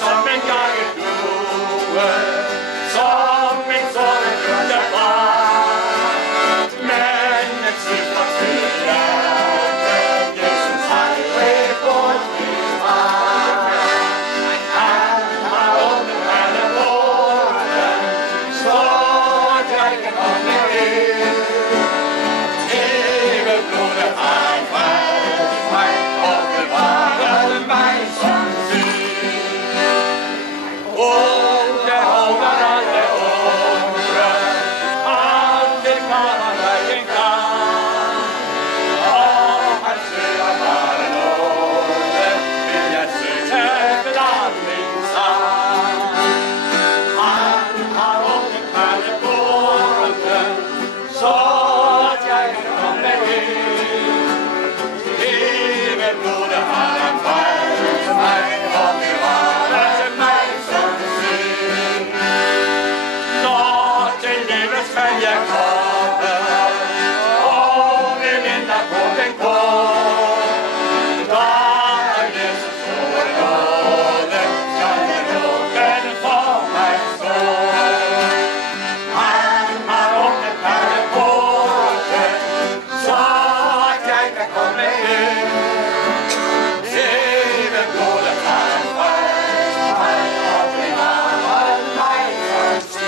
som en gang et due, som en sådan der var. Men et sidste til hjertet, Jesus aldrig bortvis var. Han har åbnet alle porten, så jeg kan komme ind. Evigt blodet har han frelst mig og bevaret mig som syg. Onde over alle onde, aldrig kommer dig engang. Og han søger bare nåde, vil jeg søge blandt min sang. Han har åbnet alle porten, så jeg kan komme ind. Evigt blodet har han frelst mig og bevaret mig som syg. Når til livet skal jeg komme, og vil vente på den går. Da er Jesus store nåde, skal jeg lukke for mig stå. Han har åbnet alle porten, så jeg kan komme ind. Evigt blodet har han frelst mig og bevaret mig som syg.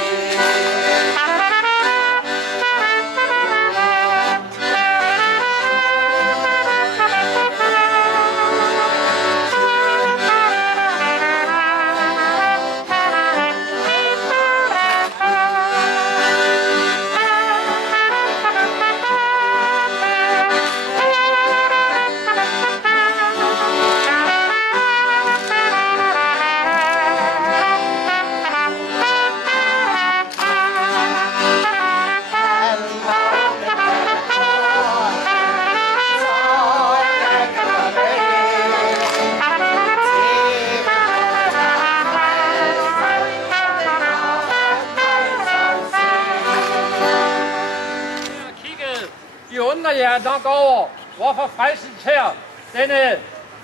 I undrer jer nok over, hvorfor Frelsens Hær denne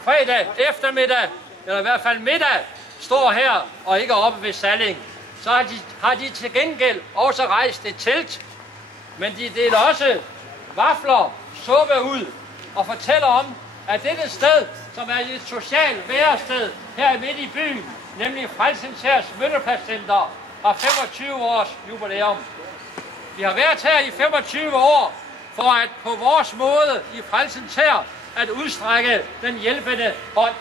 fredag eftermiddag, eller i hvert fald middag, står her og ikke oppe ved Salling. Så har de til gengæld også rejst et telt, men de deler også vafler, suppe ud og fortæller om, at dette sted, som er et socialt værested her midt i byen, nemlig Frelsens Hærs Mønterpladscenter, har 25 års jubilæum. Vi har været her i 25 år, for at på vores måde i Frelsens Hær at udstrække den hjælpende hånd.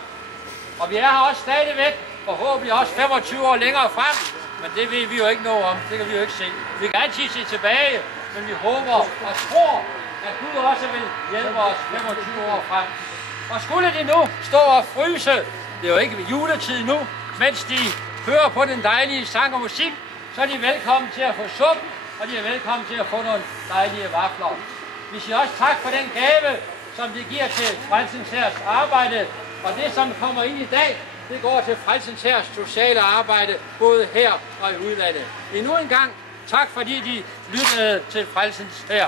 Og vi er her også stadigvæk, forhåbentlig også 25 år længere frem, men det ved vi jo ikke noget om, det kan vi jo ikke se. Vi kan altid se tilbage, men vi håber og tror, at Gud også vil hjælpe os 25 år frem. Og skulle de nu stå og fryse, det er jo ikke juletid nu, mens de hører på den dejlige sang og musik, så er de velkommen til at få suppe, og de er velkommen til at få nogle dejlige vafler. Vi siger også tak for den gave, som de giver til Frelsens Hærs arbejde, og det, som kommer ind i dag, det går til Frelsens Hærs sociale arbejde, både her og i udlandet. Endnu en gang tak, fordi de lyttede til Frelsens Hær.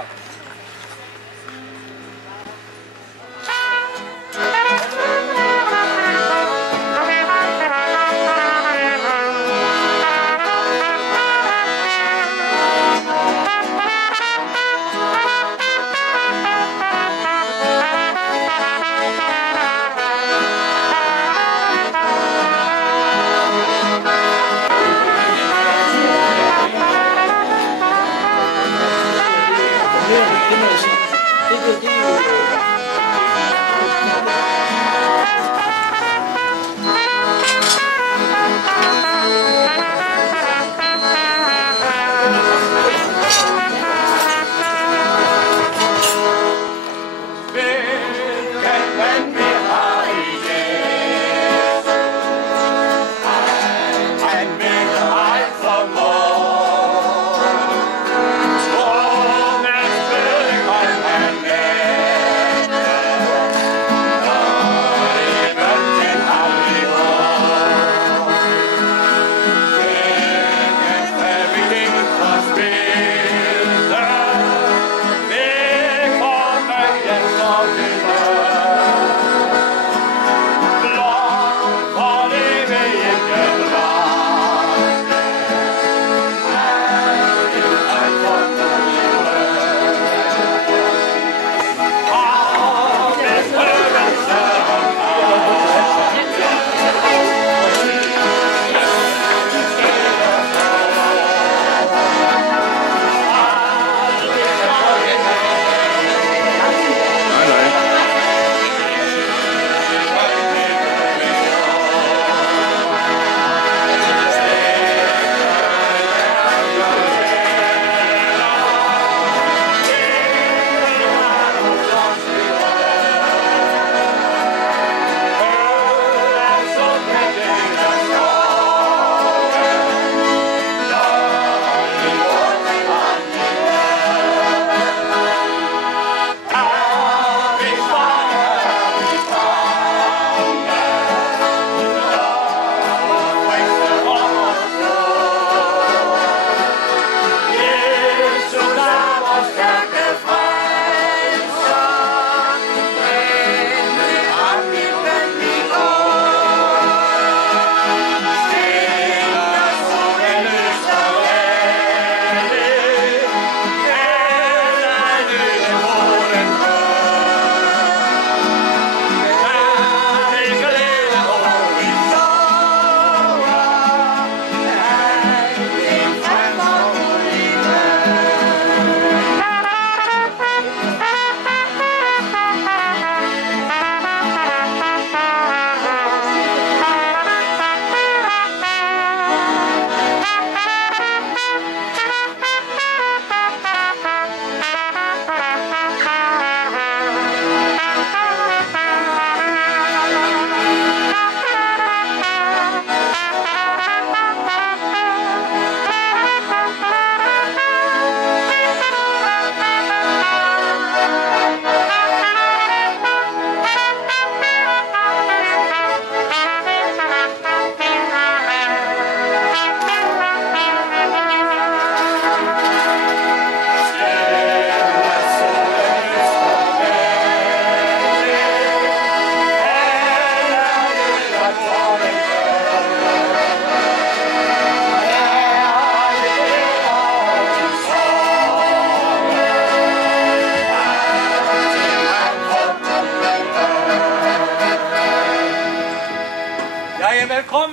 Yeah.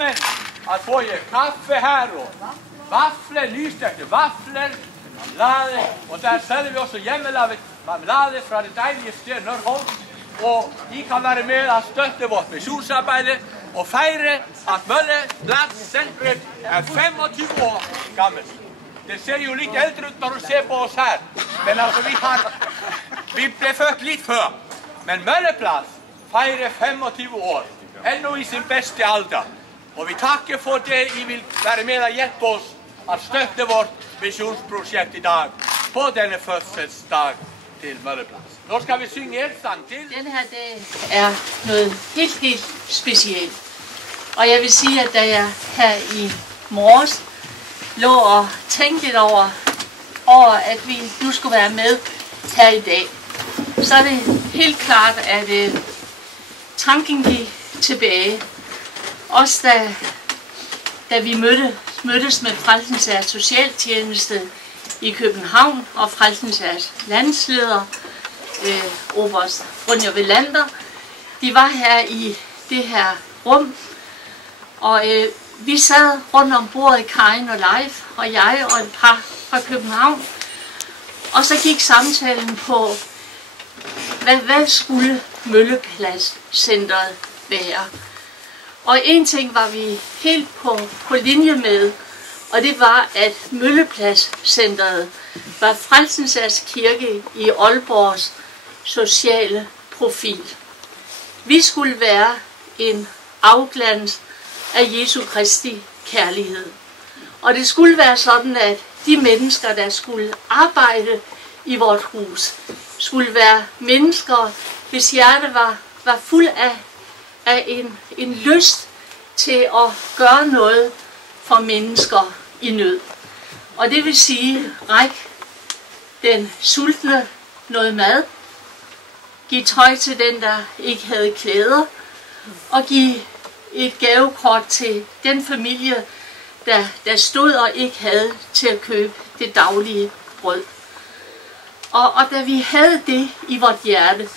velkommen at få jer kaffe her og vafler, nystegte vafler, marmelade, og der sælger vi også hjemmelavet marmelade fra det dejlige sted Nørholm. Og I kan være med at støtte vort missionsarbejde og fejre at Møllepladscentret er 25 år gammelt. Det ser jo lidt ældre ud, når du ser på os her. Men altså, vi blev født lidt før. Men Mølleplads fejrer 25 år. Endnu i sin bedste alder. Og vi takker for det, I vil være med at hjælpe os at støtte vort missionsprojekt i dag. På denne fødselsdag til Mølleplads. Nu skal vi synge en sang til. Den her dag er noget helt specielt. Og jeg vil sige, at da jeg her i morges lå og tænkte lidt over, at vi nu skulle være med her i dag, så er det helt klart, at tanken gik tilbage. Også da vi mødtes med Frelsens Herres socialtjeneste i København og Frelsens Herres landsleder, oberst Brynja Velander, de var her i det her rum, og vi sad rundt om bordet, Karin og Leif og jeg og et par fra København, og så gik samtalen på, hvad skulle Møllepladscentret være. Og en ting var vi helt på linje med, og det var, at Møllepladscentret var Frelsens Herres Kirke i Aalborgs sociale profil. Vi skulle være en afglans af Jesu Kristi kærlighed. Og det skulle være sådan, at de mennesker, der skulle arbejde i vort hus, skulle være mennesker, hvis hjerte var fuld af en lyst til at gøre noget for mennesker i nød. Og det vil sige, række den sultne noget mad, give tøj til den, der ikke havde klæder, og give et gavekort til den familie, der stod og ikke havde til at købe det daglige brød. Og da vi havde det i vort hjerte,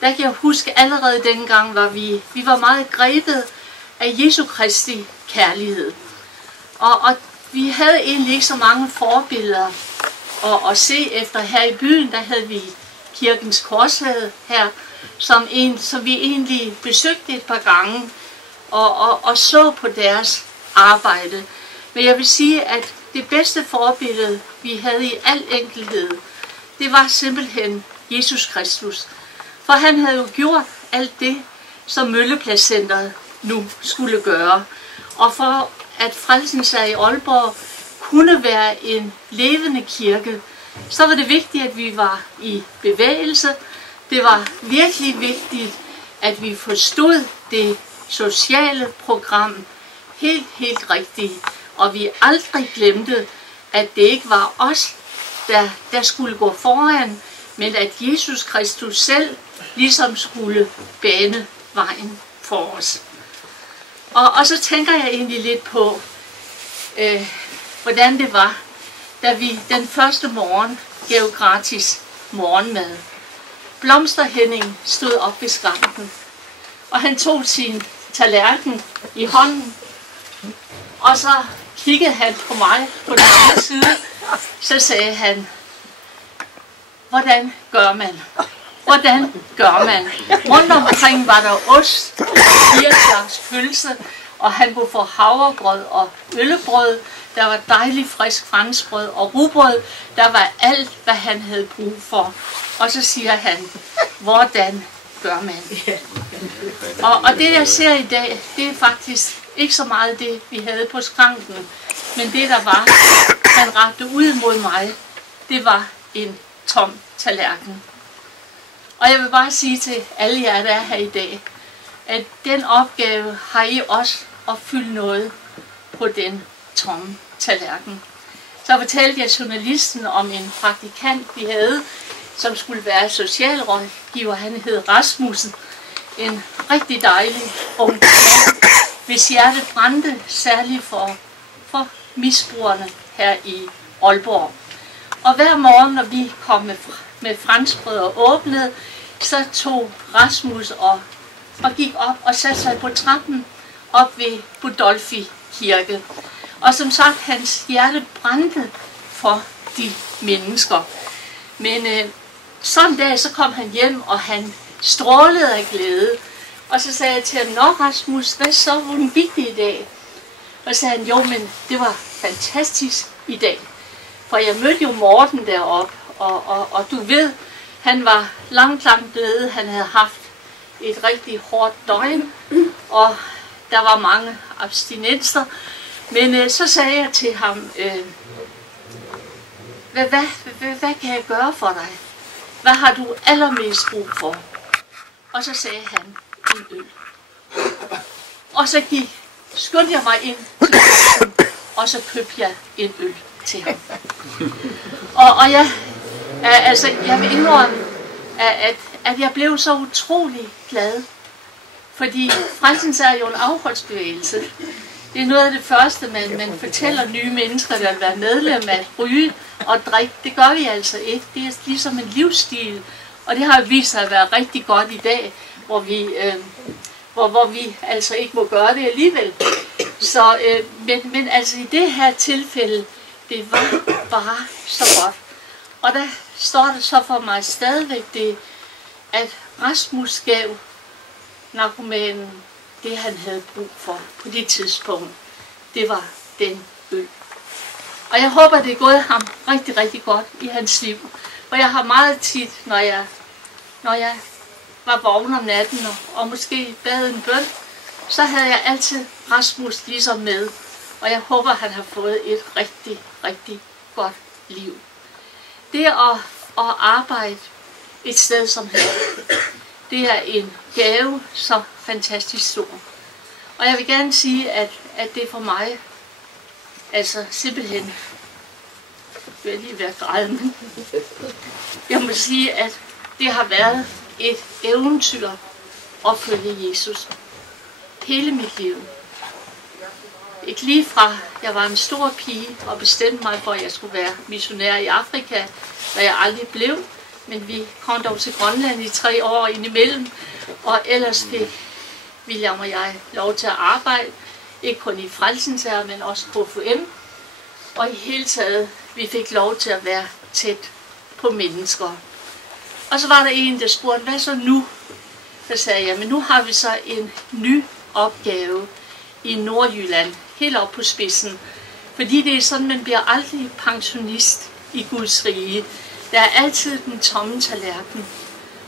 der kan jeg huske, allerede dengang var vi var meget grebet af Jesu Kristi kærlighed. Og vi havde egentlig ikke så mange forbilleder at se efter. Her i byen, der havde vi Kirkens Korshede her, som vi egentlig besøgte et par gange og så på deres arbejde. Men jeg vil sige, at det bedste forbillede, vi havde i al enkelhed, det var simpelthen Jesus Kristus. For han havde jo gjort alt det, som Møllepladscentret nu skulle gøre. Og for at Frelsens Herre i Aalborg kunne være en levende kirke, så var det vigtigt, at vi var i bevægelse. Det var virkelig vigtigt, at vi forstod det sociale program helt rigtigt. Og vi aldrig glemte, at det ikke var os, der skulle gå foran, men at Jesus Kristus selv ligesom skulle bane vejen for os. Og så tænker jeg egentlig lidt på, hvordan det var, da vi den første morgen gav gratis morgenmad. Blomster Henning stod op ved skranken, og han tog sin tallerken i hånden, og så kiggede han på mig på den anden side, så sagde han, hvordan gør man? Hvordan gør man? Rundt omkring var der ost, 4 slags pølse, og han kunne få havregrød og øllebrød. Der var dejligt frisk franskbrød og rugbrød. Der var alt, hvad han havde brug for. Og så siger han, hvordan gør man? Og det jeg ser i dag, det er faktisk ikke så meget det, vi havde på skranken. Men det der var, han rakte ud mod mig, det var en tom tallerken. Og jeg vil bare sige til alle jer, der er her i dag, at den opgave har I også at fylde noget på den tomme tallerken. Så fortalte jeg journalisten om en praktikant, vi havde, som skulle være socialrådgiver. Han hed Rasmussen. En rigtig dejlig ung mand, hvis hjerte brændte særligt for misbrugerne her i Aalborg. Og hver morgen, når vi kom med franskbrød og åbnede, så tog Rasmus og gik op og satte sig på trappen op ved Budolfi Kirke. Og som sagt, hans hjerte brændte for de mennesker. Men sådan en dag, så kom han hjem, og han strålede af glæde. Og så sagde jeg til ham, nå Rasmus, hvad så, hvordan gik det i dag? Og så sagde han, jo, men det var fantastisk i dag. For jeg mødte jo Morten deroppe, og du ved, han var langt nede. Han havde haft et rigtig hårdt døgn, og der var mange abstinenser. Men så sagde jeg til ham, hvad kan jeg gøre for dig? Hvad har du allermest brug for? Og så sagde han, en øl. Og så skyndte jeg mig ind til kassen, og så købte jeg en øl til ham. Og jeg vil indrømme, at jeg blev så utrolig glad. Fordi Frelsens er jo en afholdsbevægelse. Det er noget af det første, man fortæller nye mennesker, der vil være medlem af at ryge og drikke. Det gør vi altså ikke. Det er ligesom en livsstil. Og det har vist sig at være rigtig godt i dag, hvor vi altså ikke må gøre det alligevel. Så, men altså i det her tilfælde, det var bare så godt. Og der står det så for mig stadigvæk det, at Rasmus gav narkomanen det, han havde brug for på det tidspunkt. Det var den øl. Og jeg håber, det er gået ham rigtig, rigtig godt i hans liv. For jeg har meget tit, når jeg var vågen om natten og måske bad en bøn, så havde jeg altid Rasmus ligesom med. Og jeg håber, han har fået et rigtig, rigtig godt liv. Det at arbejde et sted som her, det er en gave så fantastisk stor. Og jeg vil gerne sige, at det for mig, altså simpelthen, jeg vil lige være grædende. Jeg må sige, at det har været et eventyr at følge Jesus. Hele mit liv. Ikke lige fra, jeg var en stor pige og bestemte mig for, at jeg skulle være missionær i Afrika, hvad jeg aldrig blev. Men vi kom dog til Grønland i 3 år indimellem, og ellers fik William og jeg lov til at arbejde, ikke kun i Frelsens Herre, men også på FM. Og i hele taget, vi fik lov til at være tæt på mennesker. Og så var der en, der spurgte, hvad så nu? Så sagde jeg, men nu har vi så en ny opgave i Nordjylland, helt op på spidsen. Fordi det er sådan, man bliver aldrig pensionist i Guds rige. Der er altid den tomme tallerken.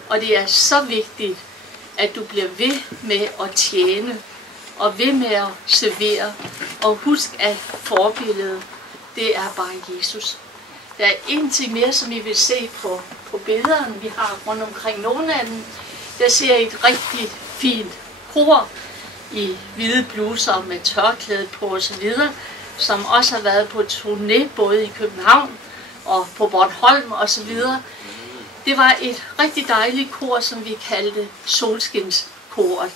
Og det er så vigtigt, at du bliver ved med at tjene, og ved med at servere. Og husk, at forbilledet, det er bare Jesus. Der er en ting mere, som I vil se på billederne, vi har rundt omkring nogle af dem. Der ser I et rigtig fint kor i hvide bluser med tørklæde på osv., som også har været på turné både i København og på Bornholm osv. Det var et rigtig dejligt kor, som vi kaldte Solskinskoret.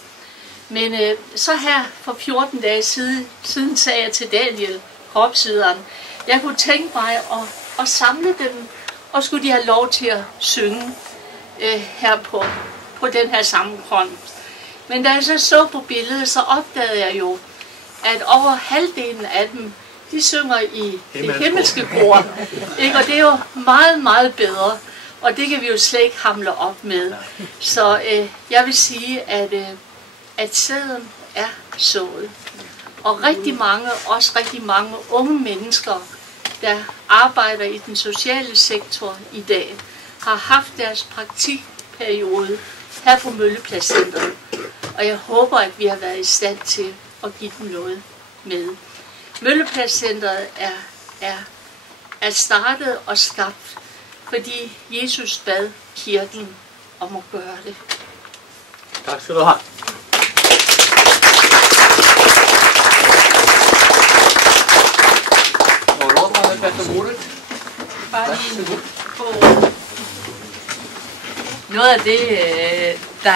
Men så her for 14 dage siden sagde jeg til Daniel, kropsyderen, jeg kunne tænke mig at samle dem, og skulle de have lov til at synge her på den her sammenkomst. Men da jeg så på billedet, så opdagede jeg jo, at over halvdelen af dem, de synger i det himmelske kor. Ikke? Og det er jo meget, meget bedre. Og det kan vi jo slet ikke hamle op med. Så jeg vil sige, at sæden er sået. Og også rigtig mange unge mennesker, der arbejder i den sociale sektor i dag, har haft deres praktikperiode her på Møllepladscentret. Og jeg håber, at vi har været i stand til at give dem noget med. Møllepladscentret er startet og skabt, fordi Jesus bad kirken om at gøre det. Tak skal du have. Noget af det, der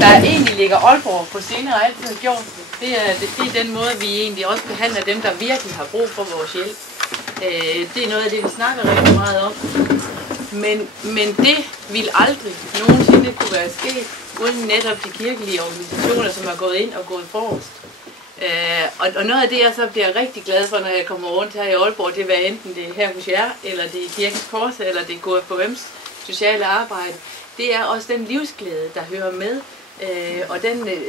egentlig ligger Aalborg på scenen og altid har gjort, det er den måde, vi egentlig også behandler dem, der virkelig har brug for vores hjælp. Det er noget af det, vi snakker rigtig meget om. Men det vil aldrig nogensinde kunne være sket, uden netop de kirkelige organisationer, som har gået ind og gået forrest. Og noget af det, jeg så bliver rigtig glad for, når jeg kommer rundt her i Aalborg, det er hvad enten det er her hos jer, eller det er Kirkens Korse, eller det er KFUM's sociale arbejde. Det er også den livsglæde, der hører med, og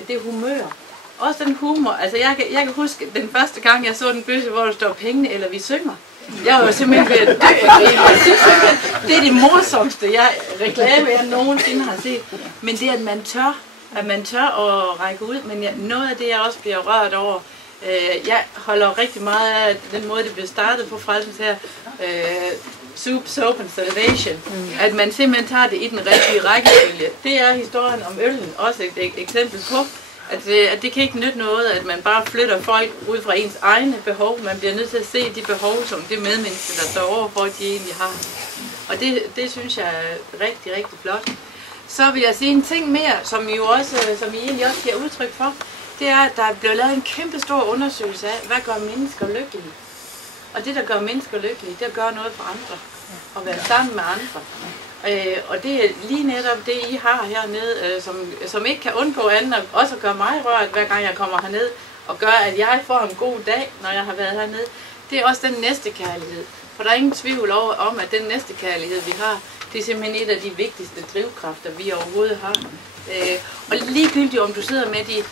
det humør. Også den humor. Altså jeg kan huske den første gang, jeg så den bøsse, hvor der står pengene, eller vi synger. Jeg var jo simpelthen ved at dø. Det er det morsomste reklame, jeg nogensinde har set. Men det er, at man tør at række ud. Men noget af det, jeg også bliver rørt over, jeg holder rigtig meget af den måde, det blev startet på Frelsens her. Soup, soap and salvation. At man simpelthen tager det i den rigtige rækkefølge. Det er historien om øllen også et eksempel på. At det kan ikke nytte noget, at man bare flytter folk ud fra ens egne behov. Man bliver nødt til at se de behov, som det medmenneske, der står overfor, de egentlig har. Og det synes jeg er rigtig, rigtig flot. Så vil jeg sige en ting mere, som I egentlig også giver udtryk for. Det er, at der er blevet lavet en kæmpe stor undersøgelse af, hvad gør mennesker lykkelige. Og det, der gør mennesker lykkelige, det er at gøre noget for andre. Og være sammen med andre. Og det er lige netop det, I har hernede, som ikke kan undgå andet, end også at gøre mig rørt, hver gang jeg kommer herned, og gør, at jeg får en god dag, når jeg har været hernede. Det er også den næste kærlighed. For der er ingen tvivl om, at den næste kærlighed, vi har, det er simpelthen et af de vigtigste drivkræfter, vi overhovedet har. Og ligegyldigt om du sidder med de...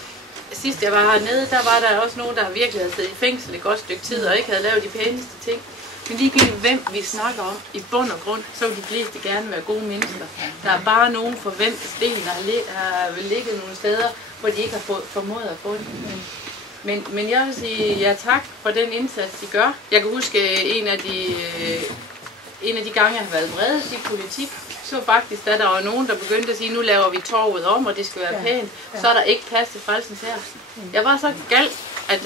Sidst jeg var hernede, der var der også nogen, der virkelig havde siddet i fængsel et godt stykke tid, og ikke havde lavet de pæneste ting. Men ligegyldigt hvem vi snakker om, i bund og grund, så vil de fleste gerne være gode mennesker. Der er bare nogen, for hvem sten har ligget nogle steder, hvor de ikke har formået at få den. Men jeg vil sige ja tak for den indsats, de gør. Jeg kan huske en af de gange, jeg har været bredest i politik, så faktisk, da der var nogen, der begyndte at sige, nu laver vi torvet om, og det skal være pænt, så er der ikke plads til Frelsens her. Jeg var så gal, at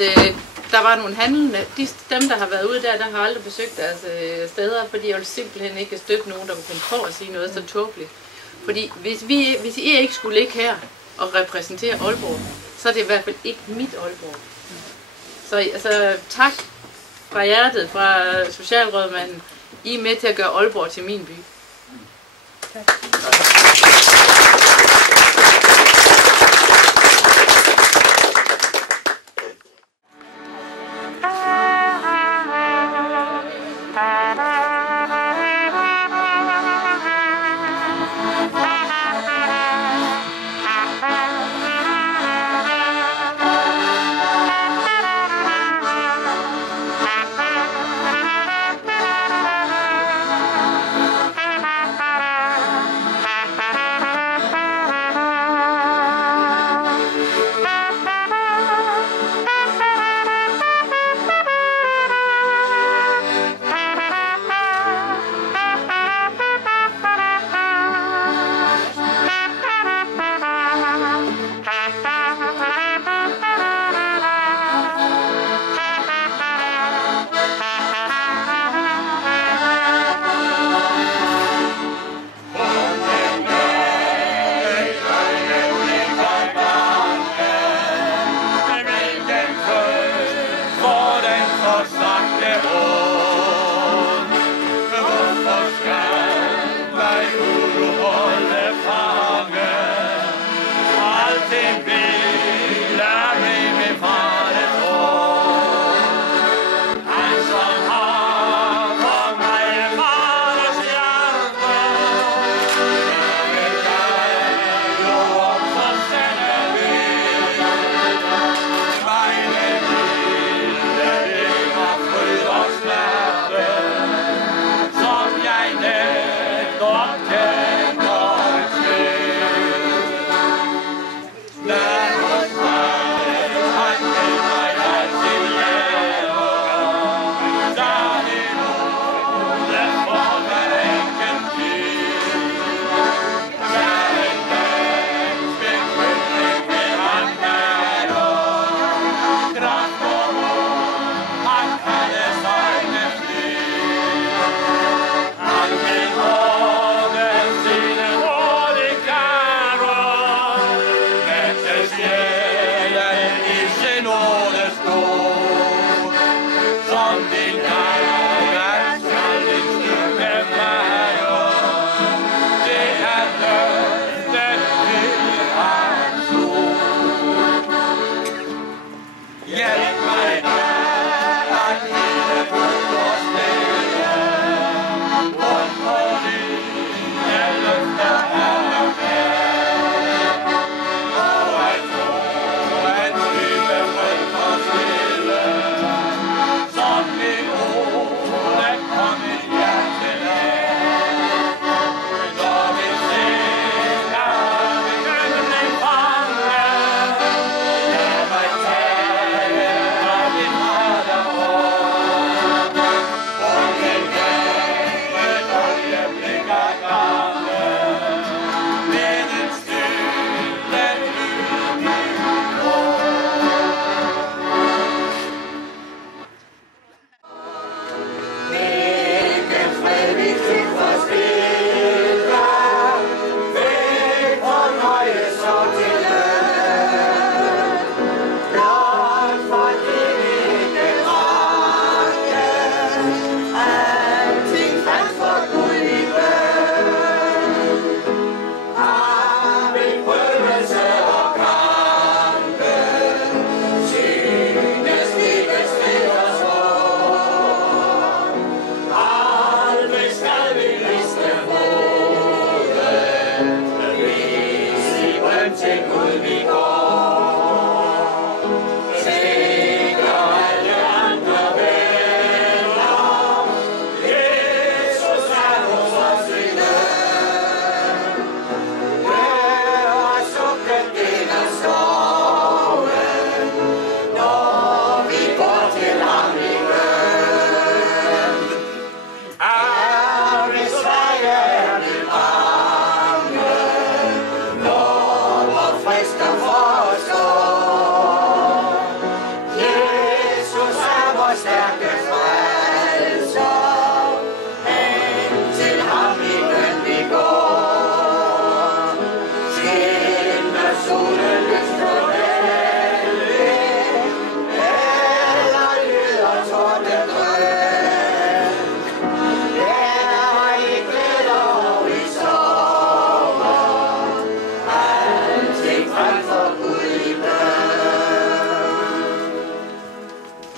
der var nogle handlende, dem der har været ude der har aldrig besøgt deres steder, fordi jeg vil simpelthen ikke støtte nogen, der vil finde på at sige noget så tåbeligt. Fordi hvis I ikke skulle ligge her og repræsentere Aalborg, så er det i hvert fald ikke mit Aalborg. Så altså, tak fra hjertet, fra socialrådmanden. I er med til at gøre Aalborg til min by.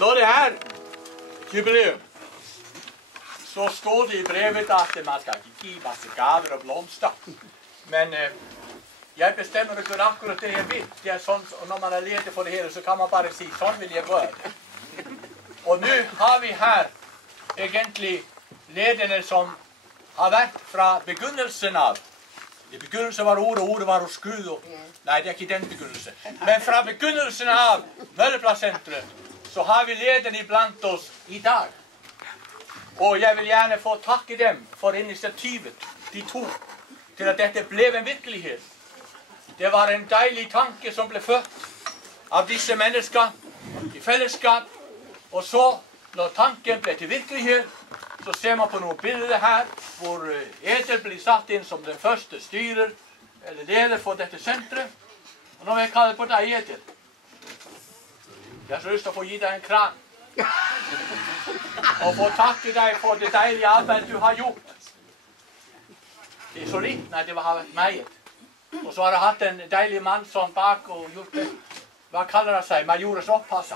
Når det her jubileum, så står det i brevet at man skal ikke give masse gaver og blomster. Men jeg bestemmer at gøre akkurat det jeg vil. Det er sådan, og når man er leder for det hele, så kan man bare sige, sådan vil jeg gøre det. Og nu har vi her egentlig lederne, som har været fra begyndelsen af. I begyndelsen var ordet var hos Gud. Og, nej, det er ikke den begyndelse. Men fra begyndelsen af Møllepladscentret, så har vi lederne iblandt os i dag. Og jeg vil gerne få takke dem for initiativet, de to, til at dette blev en virkelighed. Det var en dejlig tanke, som blev født af disse mennesker i fællesskab. Og så, når tanken blev til virkelighed, så ser man på nogle billeder her, hvor Edel bliver sat ind som den første styrer, eller leder for dette centret. Og når jeg kalder på dig, Edel, jeg har lyst til at få give dig en kram. Og få takke dig for det dejlige arbejde, du har gjort. Det er så lidt, nej, det har været meget. Og så har jeg haft en dejlig mand som bak og gjort det. Hvad kalder det sig? Majorets oppasser.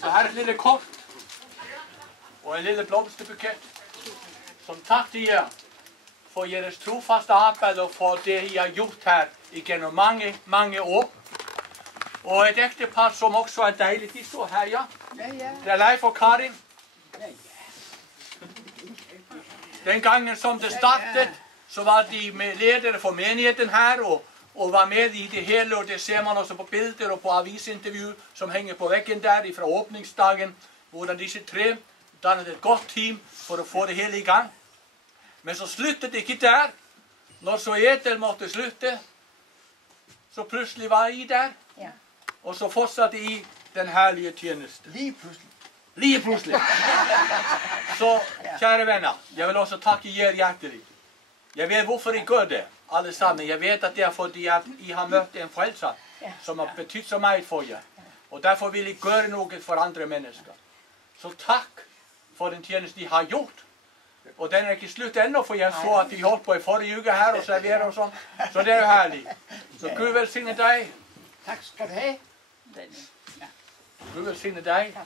Så her er et lille kort og en lille blomsterbuket. Som tak til jer for jeres trofaste arbejde og for det I har gjort her igennem mange, mange år. Og et ægtepar som også er dejligt, de står her, ja. Det er Leif og Karin. Den gangen som det startede, så var de med ledere for menigheden her og var med i det hele, og det ser man også på billeder og på avisinterview, som hænger på væggen der fra åbningsdagen, hvordan disse tre dannede et godt team for at få det hele i gang. Men så sluttede det ikke der. Når så Edel måtte slutte, så pludselig var I der. Ja. Og så fortsatte I den herlige tjeneste. Lige pludselig. Så, kære venner, jeg vil også takke jer hjertelig. Jeg ved hvorfor I gør det, alle sammen. Jeg ved at det er fordi at I har mødt en frelser, som har betydet så meget for jer. Og derfor vil I gøre noget for andre mennesker. Så tak for den tjeneste I har gjort. Og den er ikke slut endnu, for jeg så at I holdt på i forrige uge her og serverer og sådan. Så det er jo herligt. Så Gud velsigne dig. Tak skal du have. Gud velsigne dig.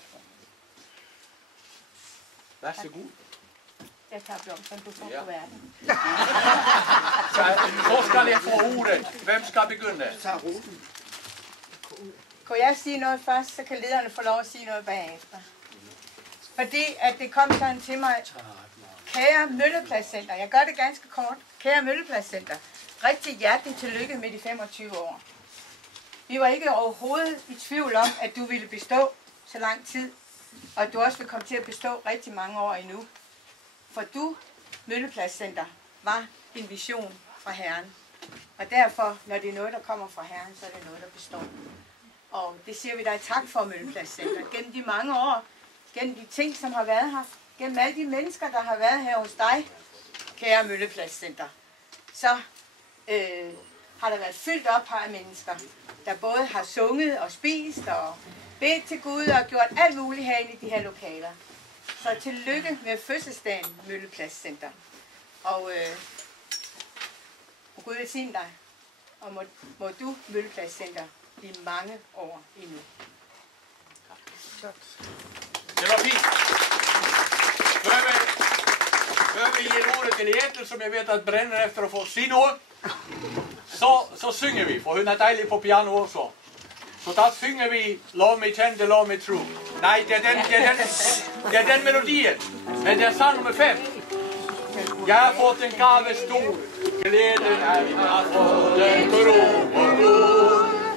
Vær så god. Jeg tager blomsterne, du får på verden. Så skal jeg få ordet. Hvem skal begynde? Kunne jeg sige noget først, så kan lederne få lov at sige noget bagefter. Fordi at det kom sådan til mig, kære Møllepladscenter, jeg gør det ganske kort, kære Møllepladscenter, rigtig hjertelig tillykke med de 25 år. Vi var ikke overhovedet i tvivl om, at du ville bestå så lang tid, og at du også vil komme til at bestå rigtig mange år endnu. For du, Møllepladscenter, var en vision fra Herren. Og derfor, når det er noget, der kommer fra Herren, så er det noget, der består. Og det siger vi dig tak for, Møllepladscenter. Gennem de mange år, gennem de ting, som har været her, gennem alle de mennesker, der har været her hos dig, kære Møllepladscenter, så har der været fyldt op her af mennesker, der både har sunget og spist og bedt til Gud og gjort alt muligt herinde i de her lokaler. Så tillykke med fødselsdagen, Møllepladscenter. Og Gud velsigne dig, og må du, Møllepladscenter, blive mange år endnu. Det var fint. Før vi giver ordet til Edel, som jeg ved at brænder efter at få sige noget, så synger vi, for hun er dejlig på piano også. Så der synger vi Lov mig tjente, lov mig tro. Nej, det er den melodien. Men det er sang nummer 5. Jeg har fået en gave stor. Glæden er vi har fået en bro og ro.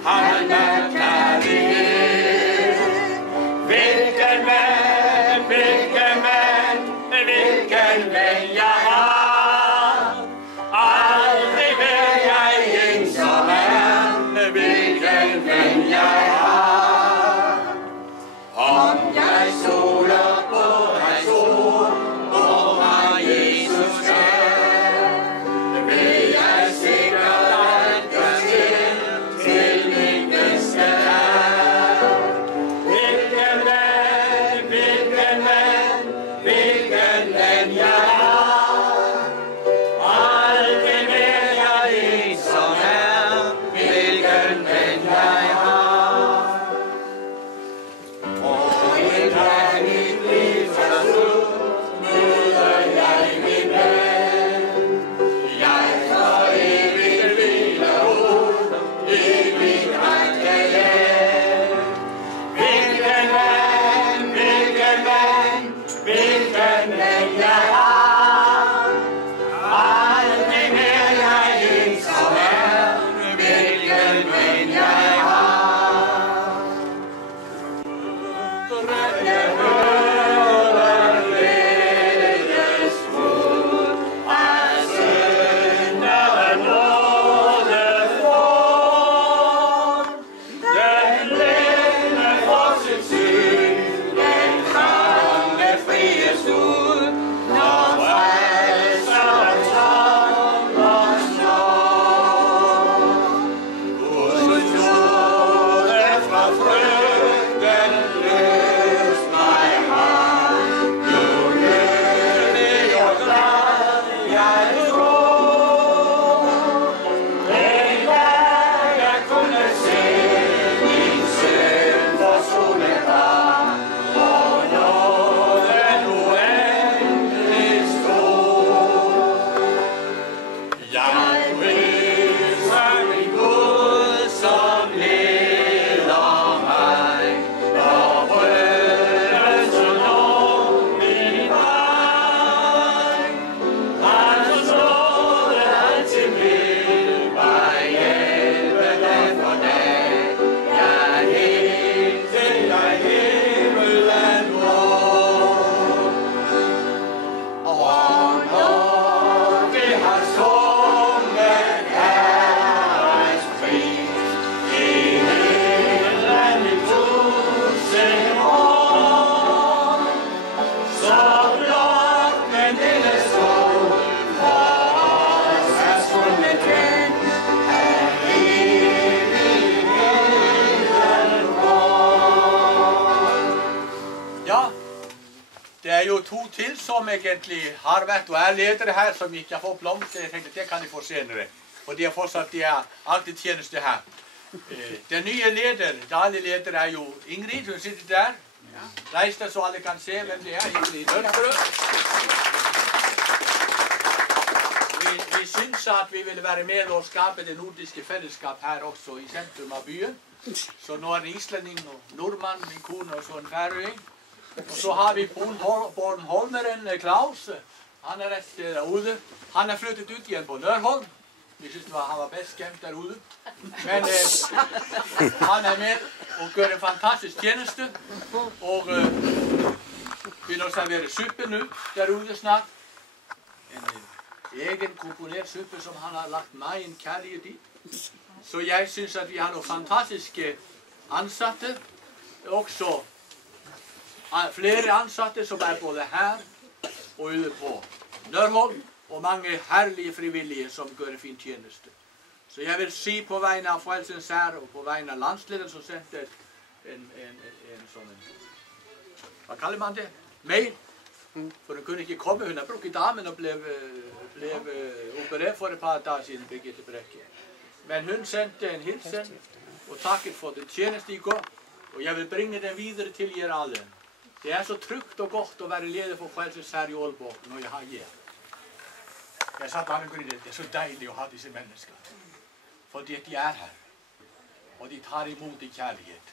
Han er kærlighed. Hvilken mand, hvilken ven jeg har. Aldrig vil jeg ensom er. Hvilken ven jeg har. Om jeg soler på hans ord, og har Jesus kær, vil jeg sikkert aldrig til min bedste jo 2 til som egentlig har vært og ledere her, som ikke har fått blomster. Jeg tenkte det kan de få senere. Og de har fortsatt de er alltid tjeneste her. Den nye daglig leder er jo Ingrid, hun sitter der. Reis deg så alle kan se hvem det er, Ingrid Nørkerød. Vi synes at vi vil være med og skape det nordiske fellesskap her også i sentrum av byen. Så nå er det islending og nordmann, min kone og så en færøying. Og så har vi Bornholmeren Klaus. Han er rett derude. Han er flyttet ut igjen på Nørholm. Vi synes han var best skjemt derude. Men han er med og gør en fantastisk tjeneste. Og begynner å servere suppe nå derude snart. En egen komponert suppe som han har lagt meg en kærlighet i. Så jeg synes at vi har noen fantastiske ansatte. Også flere ansatte som er både her og ute på Nørholm. Og mange herlige frivillige som gør en fin tjeneste. Så jeg vil si på vegne av Frelsens Herre og på vegne av landslederen som sendte en hva kaller man det? Mail. For hun kunne ikke komme. Hun har brukket damen og ble operert for et par dager siden, Birgitte Brekke. Men hun sendte en hilsen og takket for det tjeneste i går. Og jeg vil bringe den videre til jer alle. Det er så trygt og godt å være leder for Frelsens Herre i Aalborg når jeg har jer. Jeg sa til Anne-Gry, det er så deilig å ha disse mennesker. Fordi de er her. Og de tar imot i kjærlighet.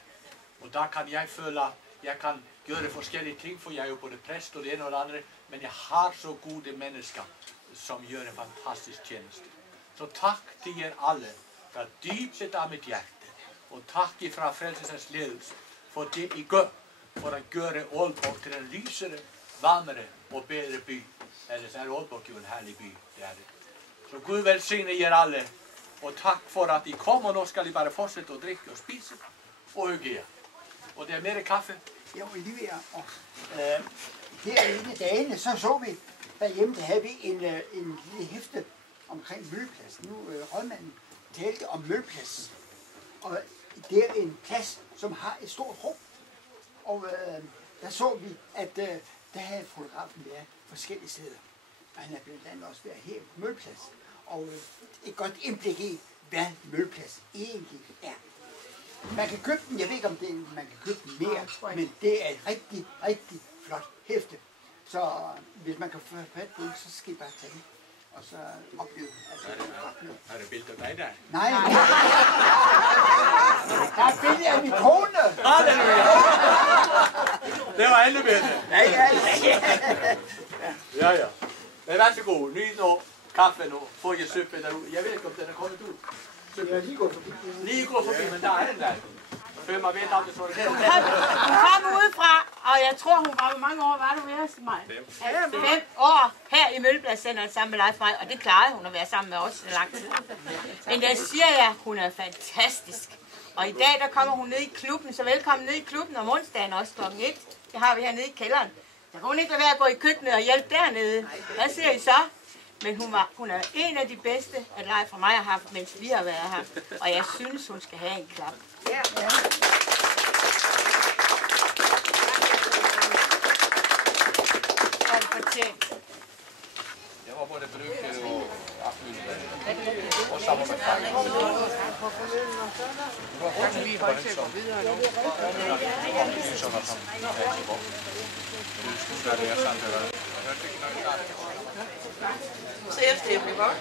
Og da kan jeg føle at jeg kan gjøre forskjellige ting, for jeg er jo både prest og det ene og det andre. Men jeg har så gode mennesker som gjør en fantastisk tjeneste. Så takk til jer alle fra dypet av mitt hjerte. Og takk fra Frelsens ledelse for det I gjør. For å gjøre Aalborg til en lysere, varmere og bedre by. Ellers er Aalborg jo en herlig by, det er det. Så Gud velsigne jer alle, og takk for at I kom, og nå skal I bare fortsette å drikke og spise, og hygge jer. Og det er mere kaffe. Ja, Olivia, og her i de dagene, så vi derhjemme, der havde vi en lille hæfte omkring Mølleplads. Nu rådmanden talte om Mølleplads, og det er en plads, som har et stort rum, og der så vi, at der havde fotografen været forskellige steder. Og han er blandt andet også været her på Mølleplads. Og et godt indblik I, hvad Mølleplads egentlig er. Man kan købe den, jeg ved ikke om man kan købe den mere, men det er et rigtig, rigtig flot hæfte. Så hvis man kan få fat på den, så skal I bare tage den. Og så opleve, altså er det billeder af dig der? Nej. Der er billeder af min kone. Halleluja! Det var alle billeder. Ja. Men vær så god, nyd nå kaffe nu. Få jer suppe derude. Jeg ved ikke om den er kommet ud. Ja, lige gå forbi. Lige gå forbi, men der er den der. Før mig ved, om det så det. Hun kom udefra, og jeg tror, hun var, hvor mange år var du ved os, mig? 5 år her i Møllepladscenteret sammen med Leif Frey, og det klarede hun at være sammen med os i lang tid. Men der siger jeg, hun er fantastisk. Og i dag, der kommer hun ned i klubben, så velkommen ned i klubben om onsdagen også kl. 1. Det har vi hernede i kælderen. Så kan hun ikke lade være at gå i køkkenet og hjælpe dernede. Hvad siger I så? Men hun er en af de bedste, at Leif og mig har haft, mens vi har været her. Og jeg synes, hun skal have en klap. Ja. Og det fortjent. Jeg var både brukere og aflyttet. Og samarbejdspartner. Du har fået lige højt til at gå videre nu. Selvstændig godt.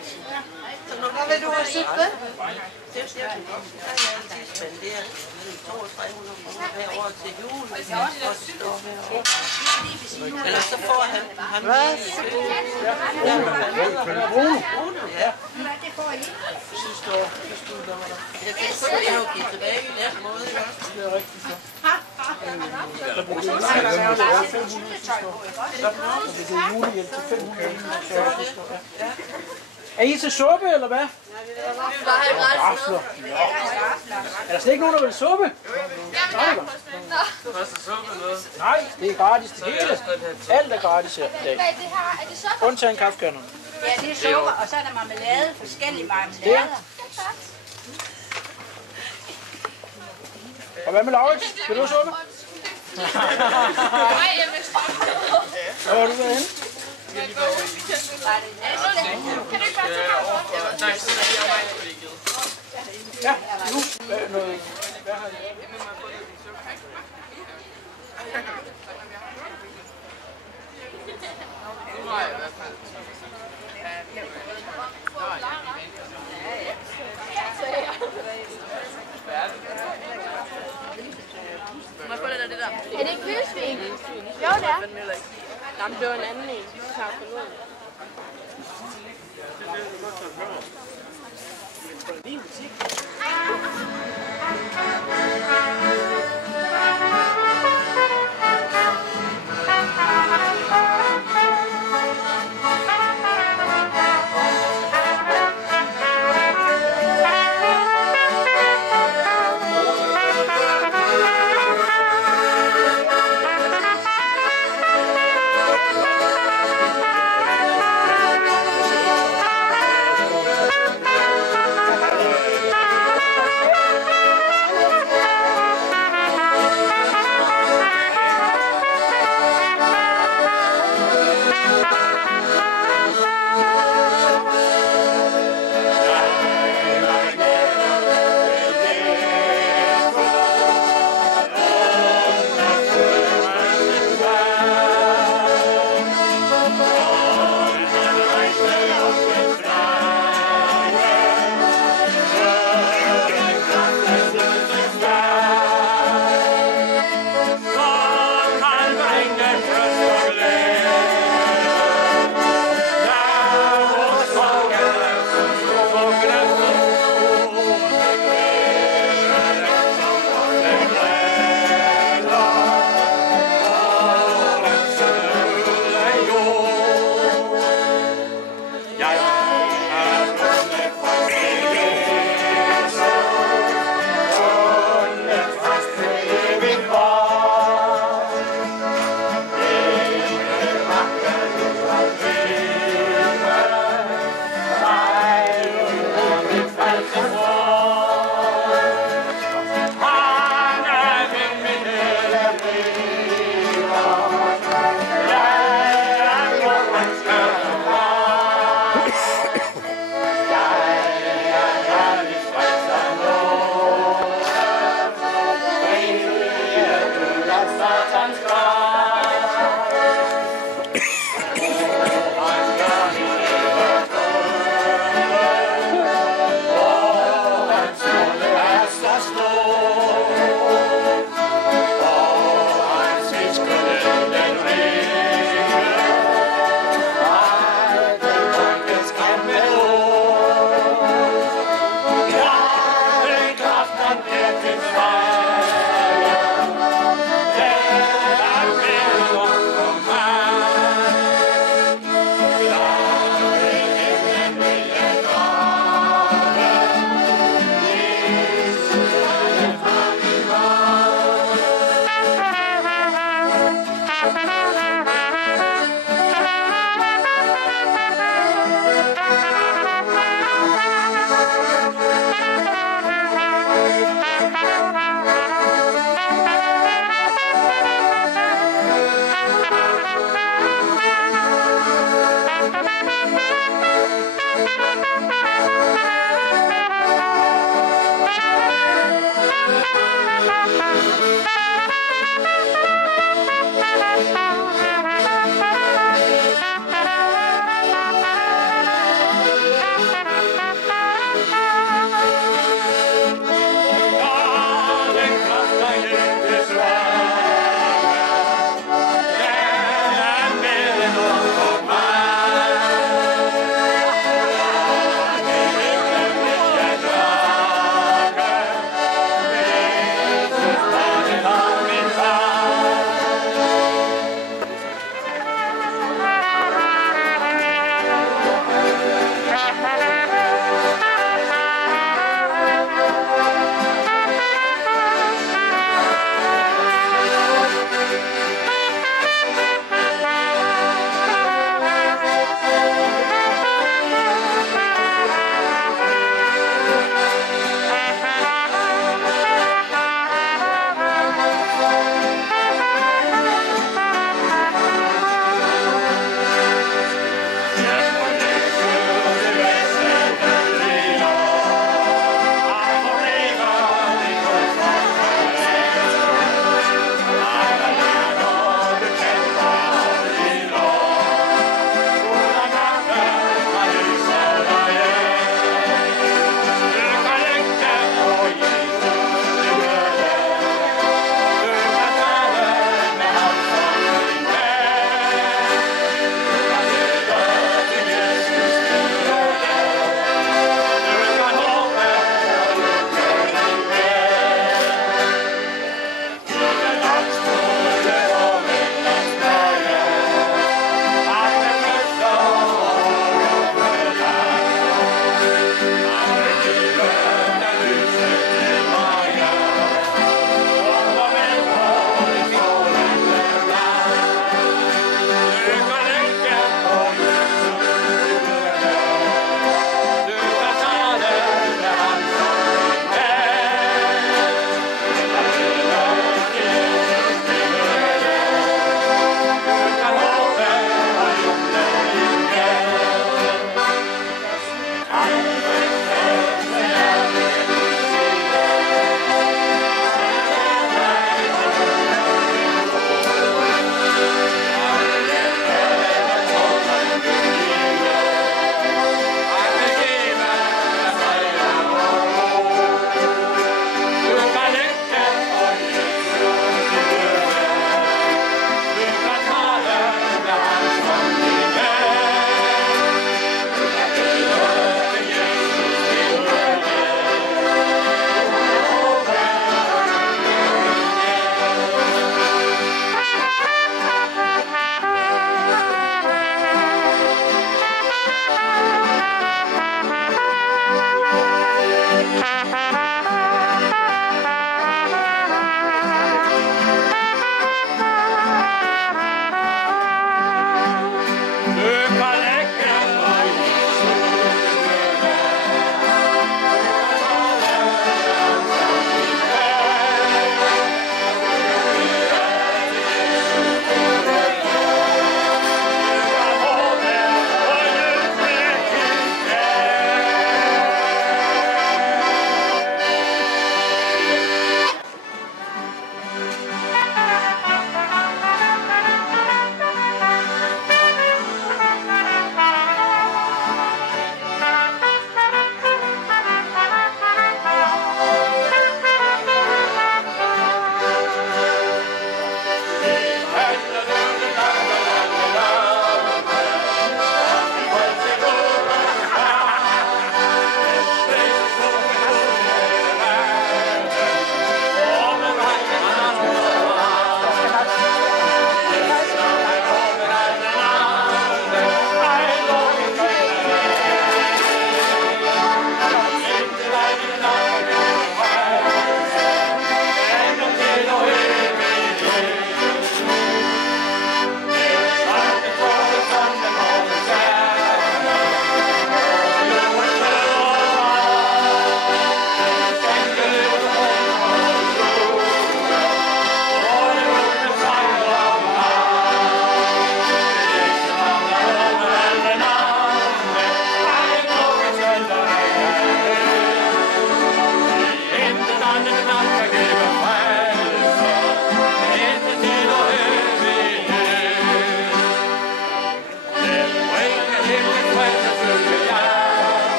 Så når hvad vil du have suppe? Selvstændig godt. Der er altid spenderet 200-300 kroner hver år til jul. Eller så får han hvad? Ja. Det får I. Synes du? Jeg kan kun det jo give tilbage i den måde. Det er rigtigt så. Er I til suppe, eller hvad? Er der slet ikke nogen, der vil suppe? Nej, det er gratis det hele. Alt er gratis her i dag. Undtagen kaffekørnerne. Ja, det er sukker, og så er der marmelade, forskellige marmelader. Og hvad med Laurits? Vil du suppe? Nej, jeg vil suppe. Hvor har du været henne? Kan du ikke bare Nej, så er jeg mig kollegiet. Ja, nu. Noget. Hvad har I? Nu har jeg i hvert fald. Må jeg få lidt af det der? Er det ikke kølesvin? Jo, det er. Jamen, det var en anden en. Så har jeg fundet ud. Thank you.